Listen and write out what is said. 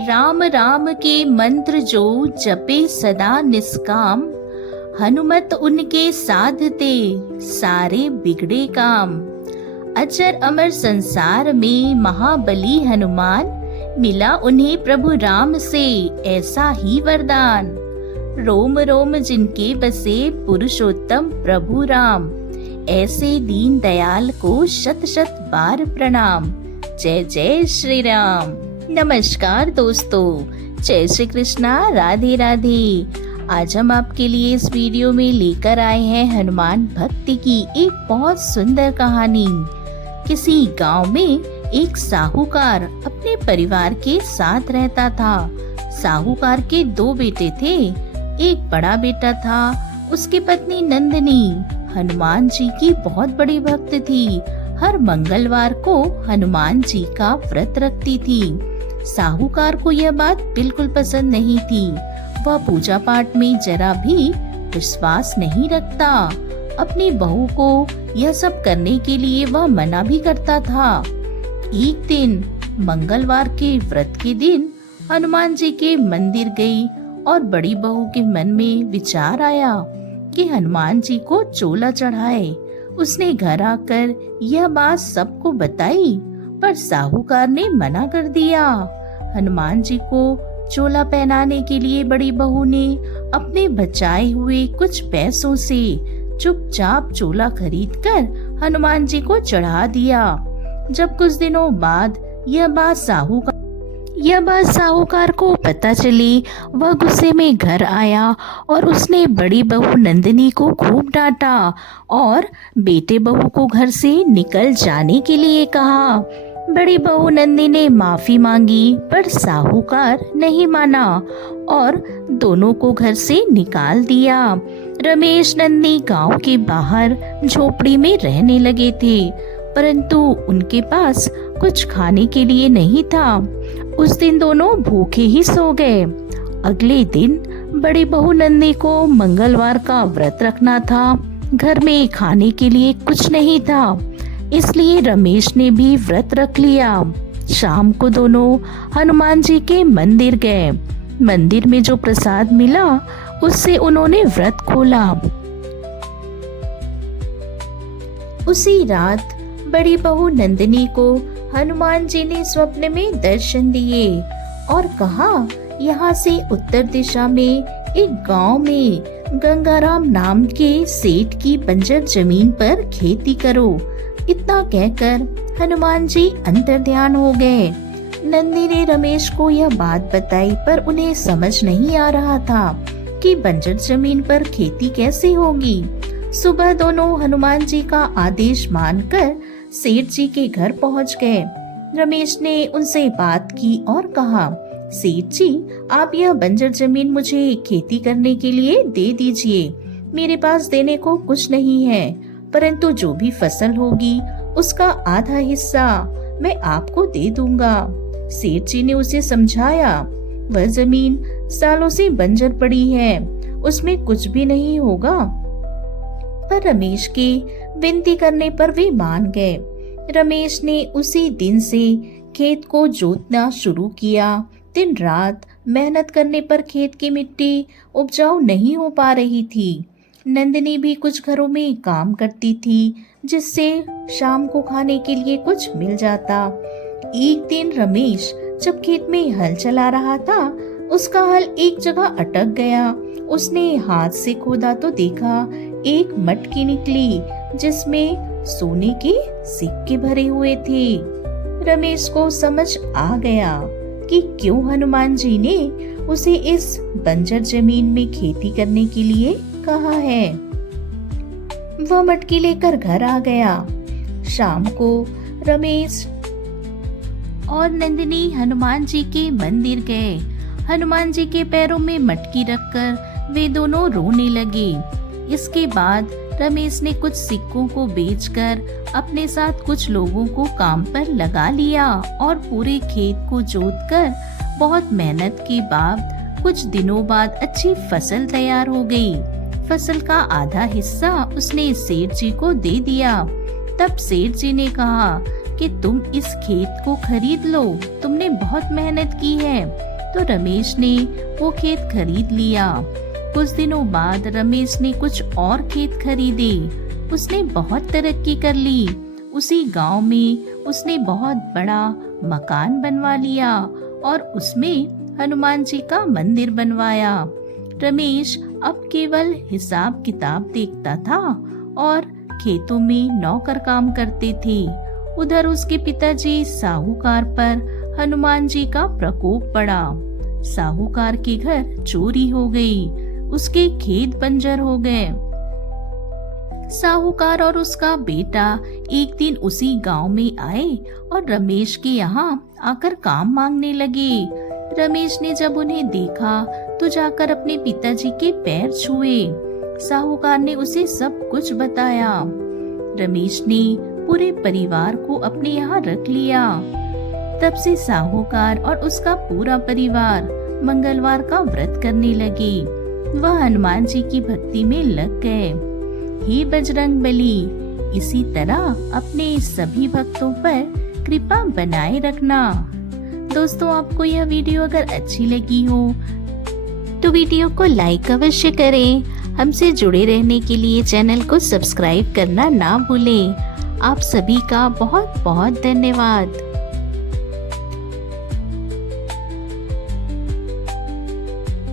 राम राम के मंत्र जो जपे सदा निष्काम, हनुमत उनके साधते सारे बिगड़े काम। अजर अमर संसार में महाबली हनुमान, मिला उन्हें प्रभु राम से ऐसा ही वरदान। रोम रोम जिनके बसे पुरुषोत्तम प्रभु राम, ऐसे दीन दयाल को शत शत बार प्रणाम। जय जय श्री राम। नमस्कार दोस्तों, जय श्री कृष्णा, राधे राधे। आज हम आपके लिए इस वीडियो में लेकर आए हैं हनुमान भक्ति की एक बहुत सुंदर कहानी। किसी गांव में एक साहूकार अपने परिवार के साथ रहता था। साहूकार के दो बेटे थे। एक बड़ा बेटा था, उसकी पत्नी नंदिनी हनुमान जी की बहुत बड़ी भक्त थी। हर मंगलवार को हनुमान जी का व्रत रखती थी। साहूकार को यह बात बिल्कुल पसंद नहीं थी। वह पूजा पाठ में जरा भी विश्वास नहीं रखता। अपनी बहू को यह सब करने के लिए वह मना भी करता था। एक दिन मंगलवार के व्रत के दिन हनुमान जी के मंदिर गई और बड़ी बहू के मन में विचार आया कि हनुमान जी को चोला चढ़ाए। उसने घर आकर यह बात सबको बताई, पर साहूकार ने मना कर दिया। हनुमान जी को चोला पहनाने के लिए बड़ी बहू ने अपने बचाए हुए कुछ पैसों से चुपचाप चोला खरीदकर हनुमान जी को चढ़ा दिया। जब कुछ दिनों बाद यह बात साहूकार को पता चली, वह गुस्से में घर आया और उसने बड़ी बहू नंदिनी को खूब डांटा और बेटे बहू को घर से निकल जाने के लिए कहा। बड़ी बहू नंदिनी ने माफी मांगी, पर साहूकार नहीं माना और दोनों को घर से निकाल दिया। रमेश नंदिनी गांव के बाहर झोपड़ी में रहने लगे थे, परंतु उनके पास कुछ खाने के लिए नहीं था। उस दिन दोनों भूखे ही सो गए। अगले दिन बड़ी बहू नंदिनी को मंगलवार का व्रत रखना था। घर में खाने के लिए कुछ नहीं था, इसलिए रमेश ने भी व्रत रख लिया। शाम को दोनों हनुमान जी के मंदिर गए। मंदिर में जो प्रसाद मिला उससे उन्होंने व्रत खोला। उसी रात बड़ी बहू नंदिनी को हनुमान जी ने स्वप्न में दर्शन दिए और कहा, यहाँ से उत्तर दिशा में एक गांव में गंगाराम नाम के सेठ की बंजर जमीन पर खेती करो। इतना कहकर हनुमान जी अंतर ध्यान हो गए। नंदी ने रमेश को यह बात बताई, पर उन्हें समझ नहीं आ रहा था कि बंजर जमीन पर खेती कैसे होगी। सुबह दोनों हनुमान जी का आदेश मानकर सेठ जी के घर पहुंच गए। रमेश ने उनसे बात की और कहा, सेठ जी, आप यह बंजर जमीन मुझे खेती करने के लिए दे दीजिए। मेरे पास देने को कुछ नहीं है, परंतु जो भी फसल होगी उसका आधा हिस्सा मैं आपको दे दूंगा। सेठ जी ने उसे समझाया, वह जमीन सालों से बंजर पड़ी है, उसमें कुछ भी नहीं होगा। पर रमेश के विनती करने पर वे मान गए। रमेश ने उसी दिन से खेत को जोतना शुरू किया। दिन रात मेहनत करने पर खेत की मिट्टी उपजाऊ नहीं हो पा रही थी। नंदिनी भी कुछ घरों में काम करती थी, जिससे शाम को खाने के लिए कुछ मिल जाता। एक दिन रमेश जब खेत में हल चला रहा था, उसका हल एक जगह अटक गया। उसने हाथ से खोदा तो देखा एक मटकी निकली, जिसमें सोने के सिक्के भरे हुए थे। रमेश को समझ आ गया कि क्यों हनुमान जी ने उसे इस बंजर जमीन में खेती करने के लिए कहा है। वह मटकी लेकर घर आ गया। शाम को रमेश और नंदिनी हनुमान जी के मंदिर गए। हनुमान जी के पैरों में मटकी रखकर वे दोनों रोने लगे। इसके बाद रमेश ने कुछ सिक्कों को बेचकर अपने साथ कुछ लोगों को काम पर लगा लिया और पूरे खेत को जोतकर बहुत मेहनत के बाद कुछ दिनों बाद अच्छी फसल तैयार हो गई। फसल का आधा हिस्सा उसने सेठ जी को दे दिया। तब सेठ जी ने कहा कि तुम इस खेत को खरीद लो, तुमने बहुत मेहनत की है। तो रमेश ने वो खेत खरीद लिया। कुछ दिनों बाद रमेश ने कुछ और खेत खरीदे। उसने बहुत तरक्की कर ली। उसी गांव में उसने बहुत बड़ा मकान बनवा लिया और उसमें हनुमान जी का मंदिर बनवाया। रमेश अब केवल हिसाब किताब देखता था और खेतों में नौकर काम करते थे। उधर उसके पिताजी साहूकार पर हनुमान जी का प्रकोप पड़ा। साहूकार के घर चोरी हो गई। उसके खेत बंजर हो गए। साहूकार और उसका बेटा एक दिन उसी गांव में आए और रमेश के यहाँ आकर काम मांगने लगे। रमेश ने जब उन्हें देखा तो जाकर अपने पिताजी के पैर छुए। साहूकार ने उसे सब कुछ बताया। रमेश ने पूरे परिवार को अपने यहाँ रख लिया। तब से साहूकार और उसका पूरा परिवार मंगलवार का व्रत करने लगे। वह हनुमान जी की भक्ति में लग गए। हे बजरंग बली, इसी तरह अपने सभी भक्तों पर कृपा बनाए रखना। दोस्तों, आपको यह वीडियो अगर अच्छी लगी हो तो वीडियो को लाइक अवश्य करें। हमसे जुड़े रहने के लिए चैनल को सब्सक्राइब करना ना भूलें। आप सभी का बहुत बहुत धन्यवाद।